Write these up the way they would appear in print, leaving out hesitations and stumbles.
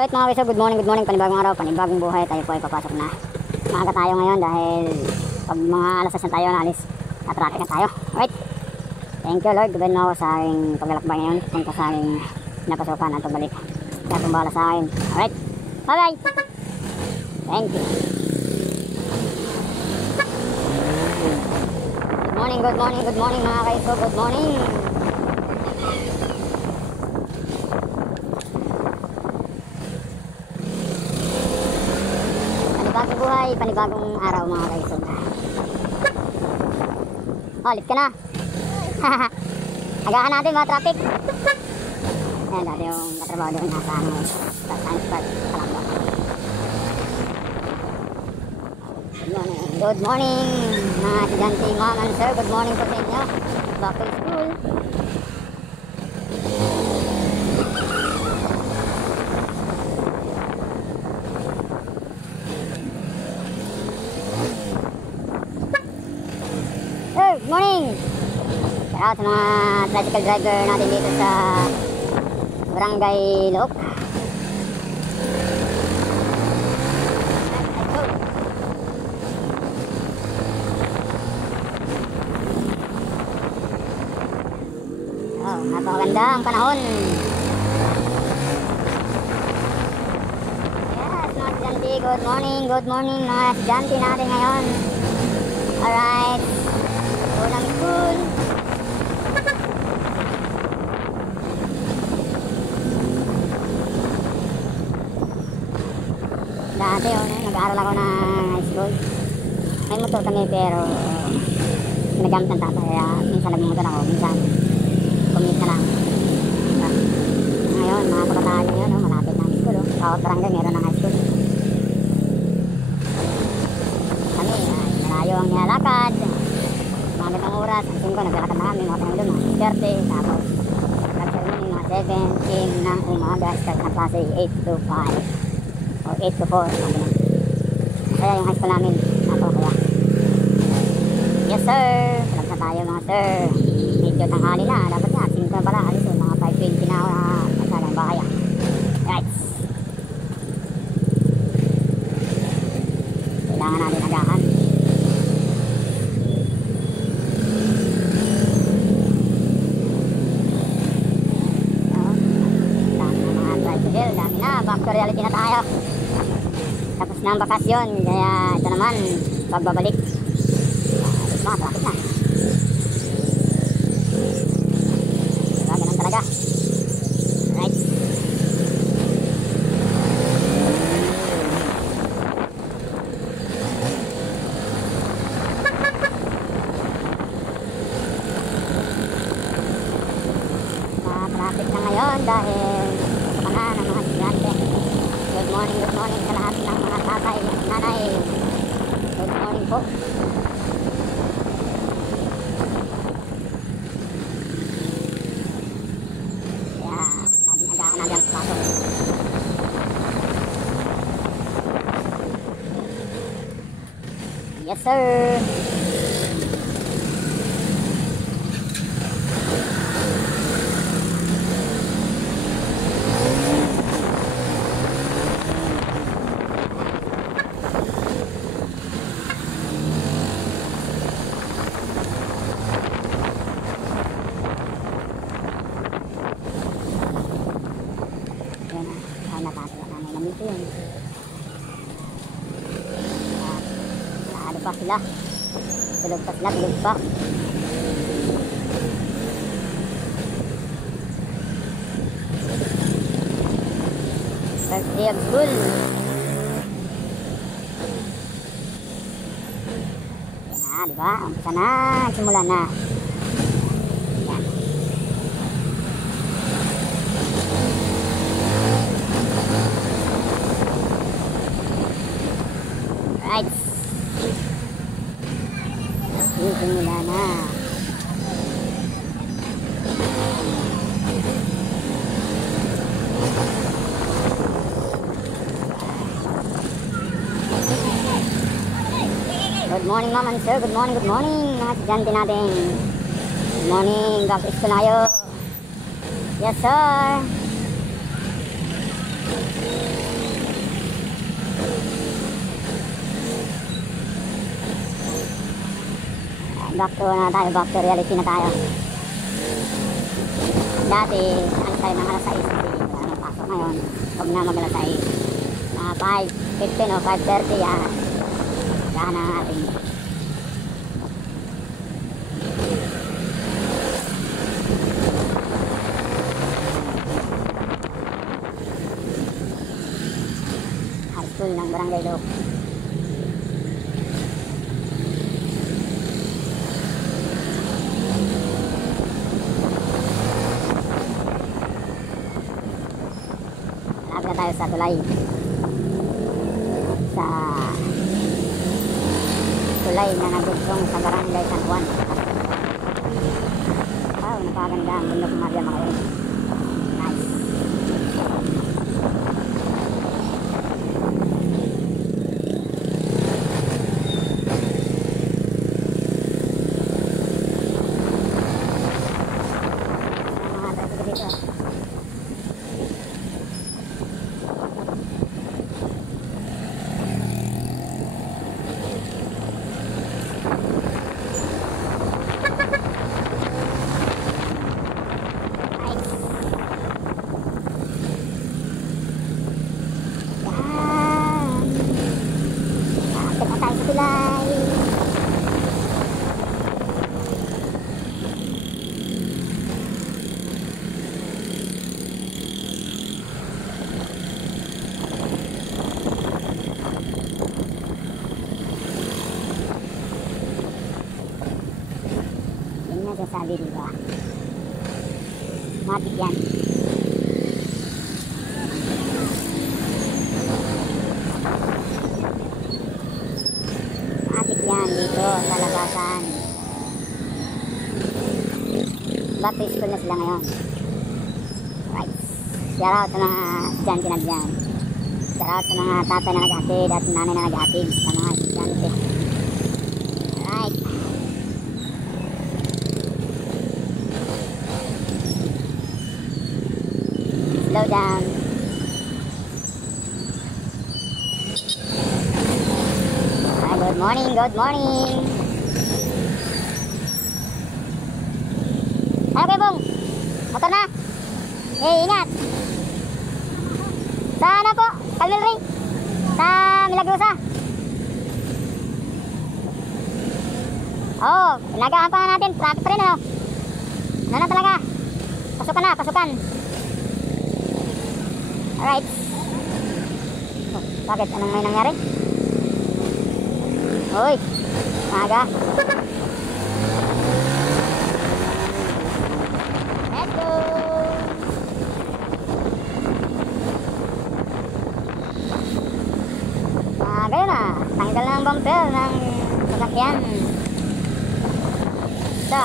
Alright mga kaiso, good morning, panibagong araw, panibagong buhay, tayo po ay papasok na. Maaga tayo ngayon dahil pag mga alas 6 na tayo naalis, na-traffic na tayo. Alright, thank you Lord, gabay mo ako sa aking paglalakbay ngayon, punta sa aking napasukan at pabalik. Kaya pumbala sa akin. Alright, bye bye! Thank you. Good morning mga kaiso, good morning. Panibagong buhay, panibagong araw mga kaiso. Oh, lift ka na. Agahan natin mga traffic. Ayan, dati yung katrabaho doon nasa Science Park, Palangga. Good morning mga estudyante, ma'am and sir. Good morning po sa inyo. Back to school. Good morning! Shout out sa mga tricycle driver natin dito sa Barangay Look. Oh, napakaganda ang panahon. Yes, mga estudyante, good morning mga estudyante natin ngayon. Alright. Unang school. Dati nag-aaral ako ng high school. May motor kami pero nagamit ng tatay. Kaya minsan nagmumotor ako, minsan commute na lang. Ngayon, mga kabataan ngayon, malapit na high school. Bawat barangay meron ng high school. Kami, malayo ang nilalakad. Mga gandang oras, ang team ko, naglalakad na kami, mga panahon doon, mga 6:30, tapos nag-ceremony, mga 7 ng umaga, start ng klase 8 to 5 o 8 to 4, mga ganun. Kaya yung high school namin, kaya yes sir, salag na tayo mga sir. Medyo tanghali na, dapat nga 5 na pala, alis mga 5:20 na masyadong bahaya. Right, kailangan natin agahan. Dami na, back to reality na tayo. Tapos na ang bakasyon, kaya ito naman, pagbabalik. Mga traffic na. Diba, ganun talaga. Right. Mga traffic na ngayon dahil ng mga estudyante. Good morning sa lahat ng mga tatay at nanay. Good morning po. Kaya nag-agahan natin ang pasok. Yes sir. Pa sila, tulog pa. First day of school. Yan na, diba? Umpisa na, simula na. Yan. Right. Simula na. Good morning ma'am and sir, good morning mga estudyante natin. Good morning, back to school tayo. Yes sir. back to na tayo, back to reality na tayo. Dati, ang tayo ng alas 6, wala nang pasok ngayon. Huwag na mag alas 6. 5:15 o 5:30, saan na natin. High school ng Barangay Loob. Malapit na tayo sa tulay. Sa tulay na nagugtong sa Barangay San Juan. Wow, napakaganda ang bundok Maria mga yun. Nice. Mga traffic dito. Sabi diba, matik yan. Matik yan dito sa labasan. Back to school na sila ngayon. Right. Shout out sa mga estudyante na dyan. Shout out sa mga tatay na nag-hatid at nanay na nag-hatid sa mga estudyante. Right. Slow down. Hi, good morning, good morning. Ayo Bebong, motor na. Ingat. Sana po, Calvary. Sa Milagrosa. Oh, pinagahan pa natin, traffic pa rin ano. Ano na talaga? Pasukan na, pasukan. Alright. Oh, bakit? Anong may nangyari? Uy, maaga. Let's go. Maaga yun tanggal na ang bumper ng sasakyan. Ito.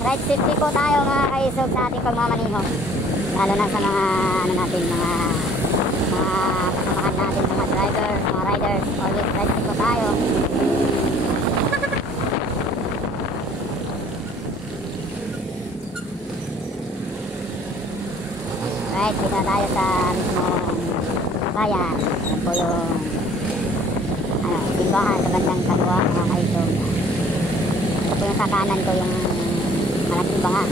Ride safety po tayo mga kaisog sa ating pagmamaniho, lalo na sa mga natin, mga kasamahan natin, mga driver, mga riders. Always ride safety po tayo. Right, dito tayo sa mismong bayan. Yan po yung simbahan sa bandang kaliwa mga kaisog. Ito po yung sa kanan ko yung malaking banga.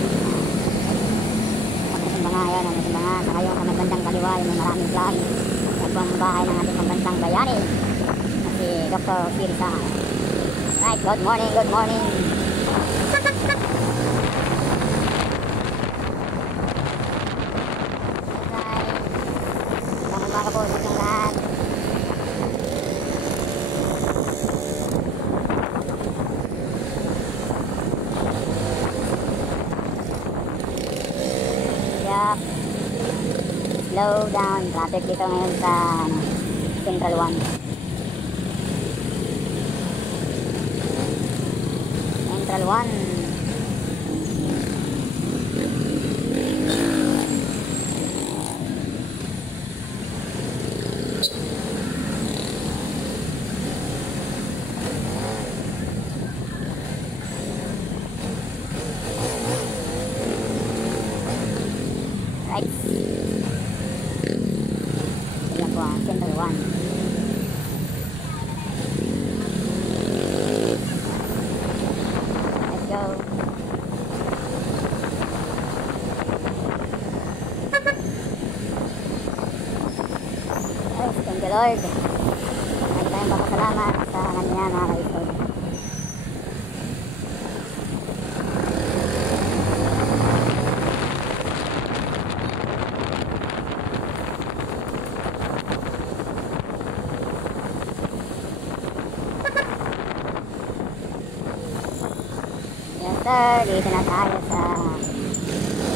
Malaking banga yan, malaking banga. Saka yung bandang kaliwa, yung may maraming flag. Yan po ang bahay ng ating pambansang bayani, si Dr. Kirsa. Right, good morning, good morning. Right, magandang umaga po sa inyong lahat. Slow down traffic dito ngayon sa Central 1. Central 1. Lord. Lagi tayong papasalamat sa kanya mga kaisog. Yes sir, dito na tayo sa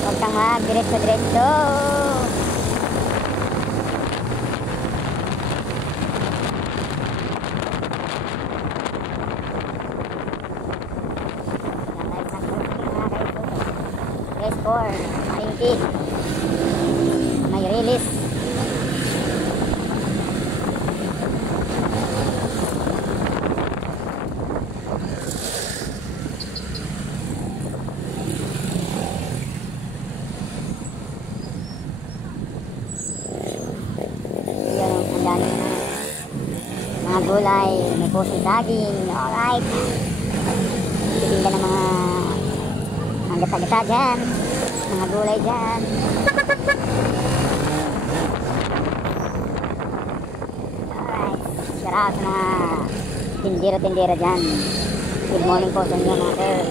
huwag kang mag-diretso-diretso. Race 4, maingki. May release. Mga gulay, may pusong saging, alright. Titingin ka ng mga gata-gata dyan, mga gulay dyan. Alright, shout out sa mga tindera-tindera dyan. Good morning po sa inyo mga sir,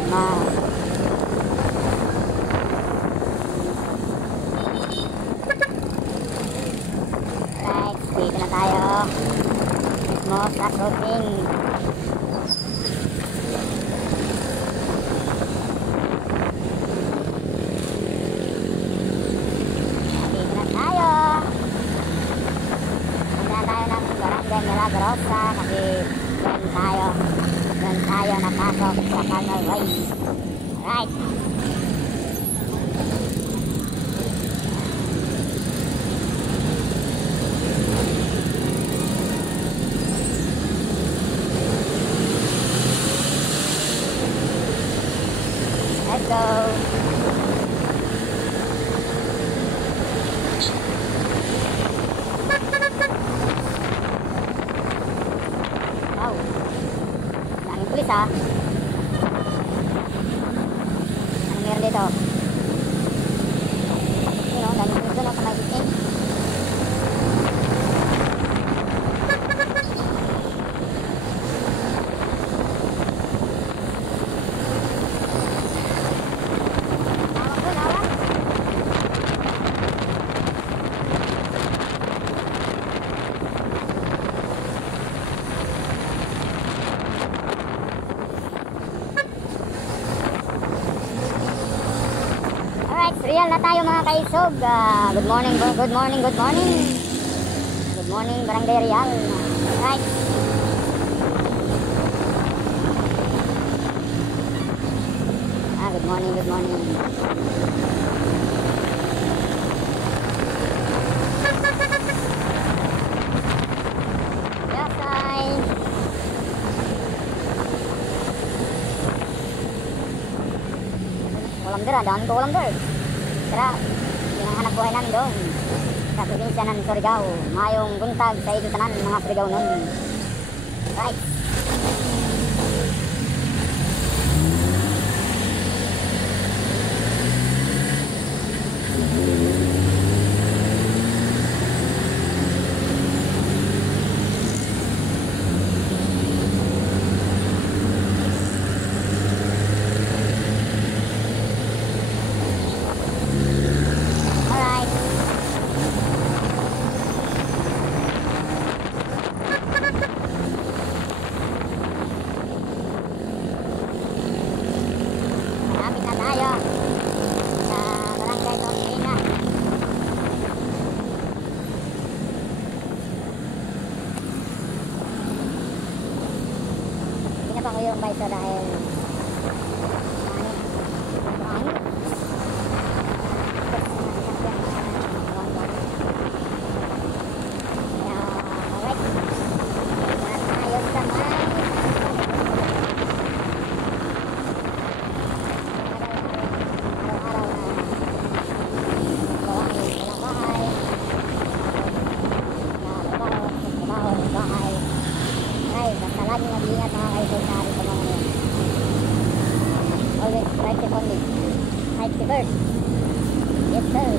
alright, dito na tayo. Most approaching. Dito na tayo. Punta tayo ng Barangay Milagrosa kasi doon tayo napasok sa Canal Way. Alright. Let's go. Wow. Daming pulis ha. Anong meron dito? Yun o, daming pulis doon o sa may gitna. Real na tayo mga kaisog. Good morning, good morning, good morning. Good morning, Barangay Real. Right. Good morning, good morning. Yes, I. Walamder, daan ko walamder. Kaya, yun ang hanap buhay namin doon sa probinsya ng Surigao. Mayong buntag sa idutanan mga Surigao nun. Right. Pinapa ko yung bike dahil lagi mag-iingat mga kaisog na rin sa mga ngayon. Always safety only. Safety first. Yes sir.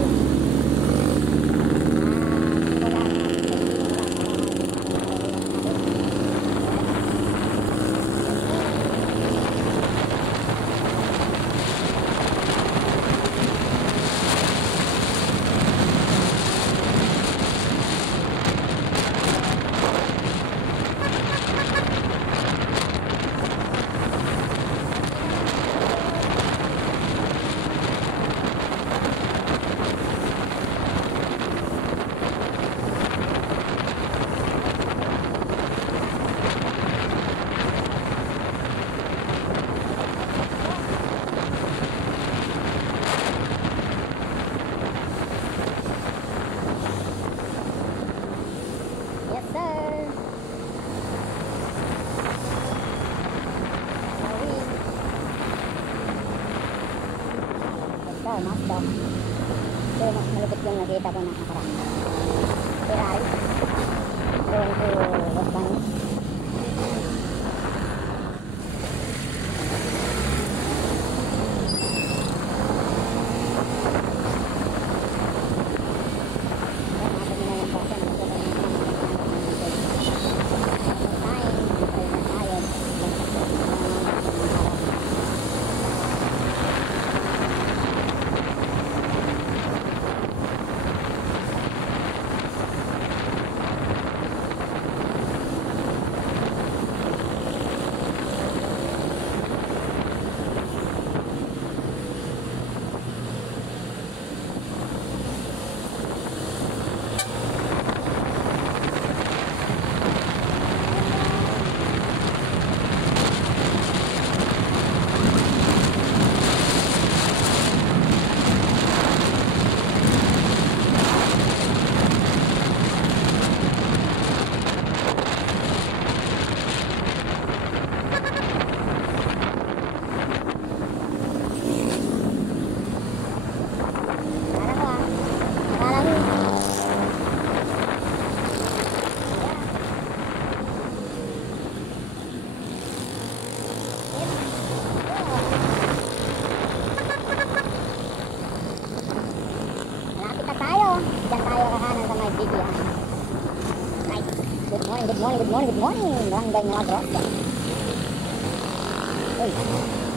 car, Mazda. So, mas malupit yung nakita ko na nakaraan. Ferrari. Going to Los Baños. Good morning. Barangay Milagros. Uy,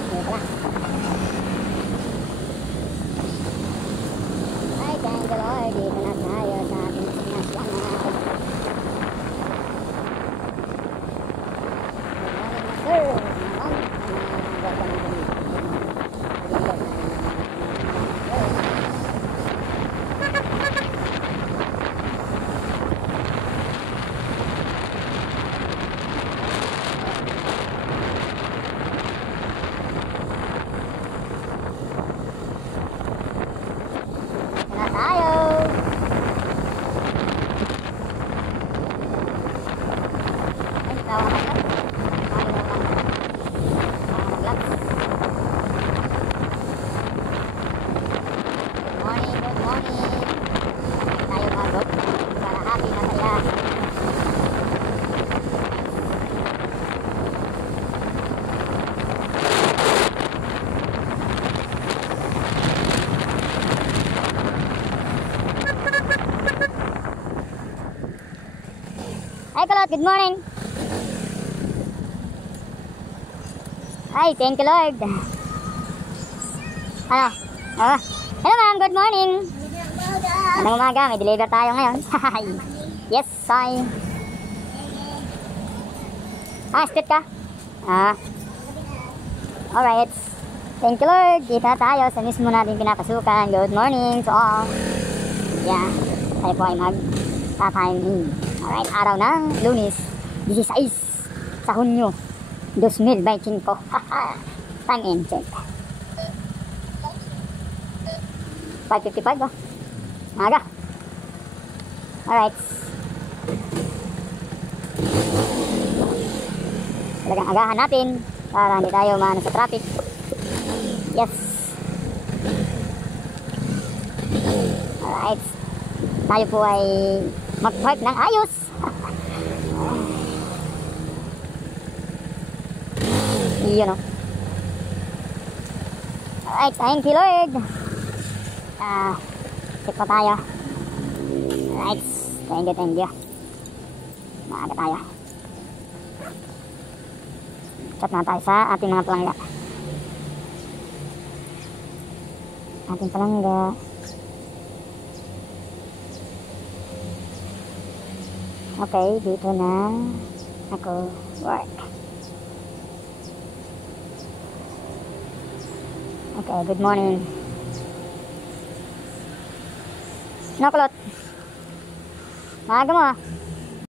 ano pala? Ay, thank the Lord. Dito na tayo sa ating sinasyan natin. Good morning, sir. Hi, Kulot. Good morning. Hi, thank you, Lord. Ano? Oh. Hello, ma'am. Good morning. Magandang umaga. May deliver tayo ngayon. Yes, hi. Street ka? Alright. Thank you, Lord. Dito na tayo sa mismo natin pinapasukan. Good morning to all. Yeah. Tayo po ay mag-time. Alright, araw ng Lunes, 16 sa Hunyo 2025. Time in check. 5:55 ba? Aga. Alright. Talagang agahan natin para hindi tayo maano sa traffic. Yes. Alright. Tayo po ay mag-park ng ayos. Yun o. Alright, thank you, Lord. Check pa tayo. Alright, thank you. Maaga tayo. Chat na tayo sa ating mga palangga. Ating palangga. Okay, dito na ako work. Okay, good morning. Ano, Kulot? Maaga mo ah.